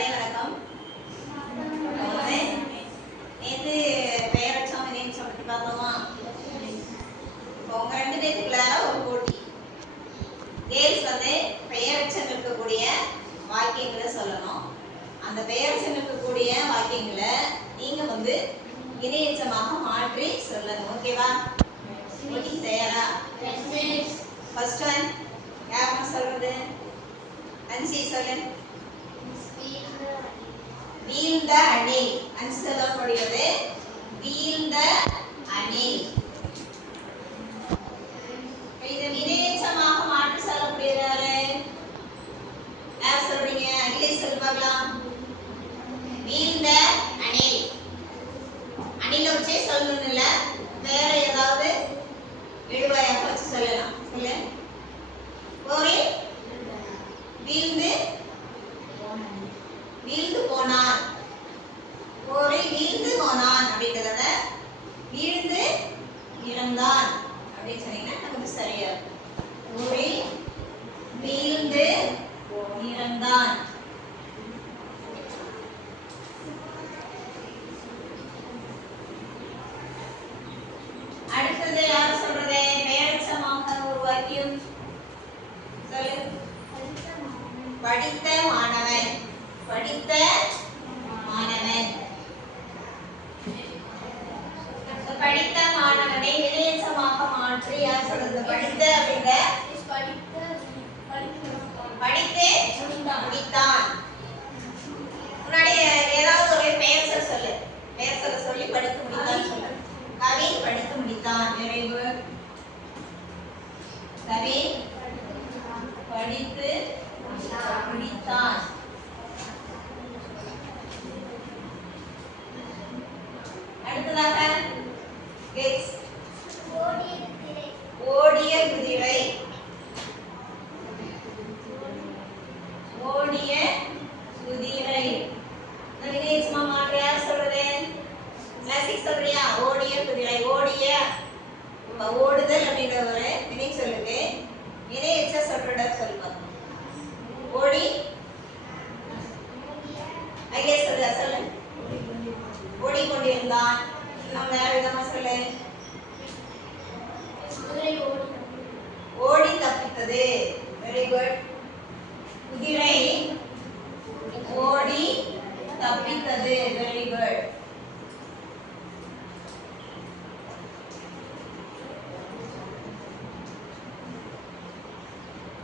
காலை வணக்கம். நேற்று பெயரச்சம் என்னன்னு சொல்லிட்டு பார்த்தோமா? உங்க 2 பேருக்குள்ள ஒரு போட்டி. கேர்ள்ஸ் வந்து பெயரச்சம் இருக்கக்கூடிய வாக்கியங்களை சொல்லணும். அந்த பெயரச்சம் இருக்கக்கூடிய வாக்கியங்களை நீங்க வந்து இணையச்சமாக மாற்றி சொல்லணும். ஓகேவா? போட்டி தயாரா? ஃபர்ஸ்ட் ஒன் யாருமா சொல்றது? அன்சி சொல்லு. வீழ்ந்த அணில். அன்சி சொல்ல முடியாது. வீழ்ந்த அணில். இதை வினையேச்சமாக மாற்றி சொல்ல முடியாது. யார் சொல்றீங்க? அகிலே சொல்லு பார்க்கலாம். வீழ்ந்த அணில். அணில வச்சே சொல்லணும் இல்ல, வேற ஏதாவது எழுவாயாக வச்சு சொல்லலாம். சொல்லு. கோவில் வீழ்ந்து வீழ்ந்து போனான். கோவில் வீழ்ந்து போனான் அப்படின்றத வீழ்ந்து இறந்தான் அப்படின்னு சொன்னீங்கன்னா நமக்கு சரியா இருக்கும். கோவில் வீழ்ந்து இறந்தான். அடுத்தது யார் சொல்றது? பெயரச்சமாக ஒரு வாக்கியம் சொல்லு. படித்த மாணவன். படித்த மாணவன். படித்த மாணவனை வினையச்சமாக மாற்றி யார் சொல்றது? படித்த அப்படிங்க படித்து முடித்தான். முன்னாடி ஏதாவது ஒரு பெயர் சொல்ல சொல்லு. பெயர் சொல்ல சொல்லி படித்து முடித்தான் சொல்லு. கவி படித்து முடித்தான். Very good. கவி படித்து முடித்தான். அடுத்ததாக கெட்ஸ். ஓடிய குதிரை. ஓடிய குதிரை. வினையேச்சமா மாற்றி யார் சொல்றது? கிளாசிக் சொல்றியா? ஓடிய குதிரை. ஓடிய ஓடுதல் அப்படின்ற ஒரு வினை சொல்லுது. வினையேச்ச சொல்றத சொல்லுவாங்க. ஓடி ஐயா சொல்ல சொல்லு. ஓடிக்கொண்டிருந்தான். இன்னும் வேற விதமா சொல்லு. ஓடி தப்பித்தது. Very good. குதிரை ஓடி தப்பித்தது. Very good.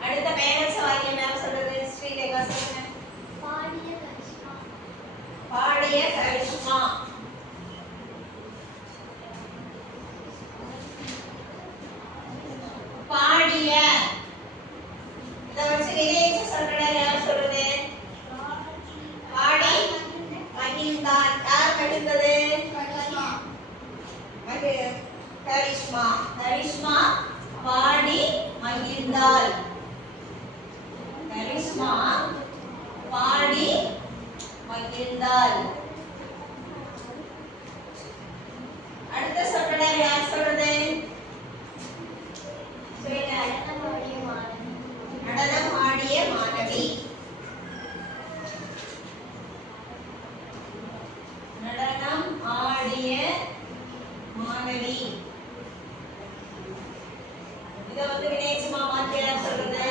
அடுத்த பெயரச்ச வாக்கியம் யார் சொல்றது? ஸ்ரீலேகா சொல்லுங்க. பாடிய கரிஷ்மா. பாடிய இத வச்சு வினையேச்ச சொல்றத யார் சொல்றது? பாடி மகிழ்ந்தான். யார் மகிழ்ந்தது? கரிஷ்மா. கரிஷ்மா பாடி மகிழ்ந்தாள். கரிஷ்மா பாடி மகிழ்ந்தாள். அடுத்த சொற்றொடர் யார் சொல்றது? நடனம் ஆடிய மாணவி. நடனம் ஆடிய மாணவி. இத வந்து வினையேச்சமா மாற்றி யார் சொல்றது?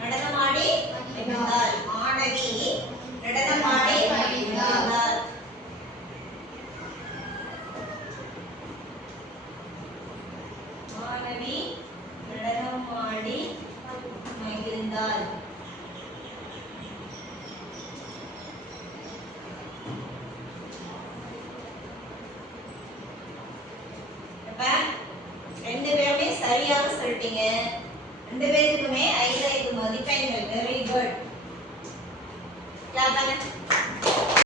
நடனம் ஆடி மகிழ்ந்தாள். மாணவி நடனம் ஆடி மகிழ்ந்தாள். மாணவி நடனம் ஆடி மகிழ்ந்தாள். அப்ப 2 பேருமே சரியாக சொல்லிட்டீங்க. 2 பேருக்குமே 5 மதிப்பெண்கள். Very good. கிளாப் பண்ணுங்க.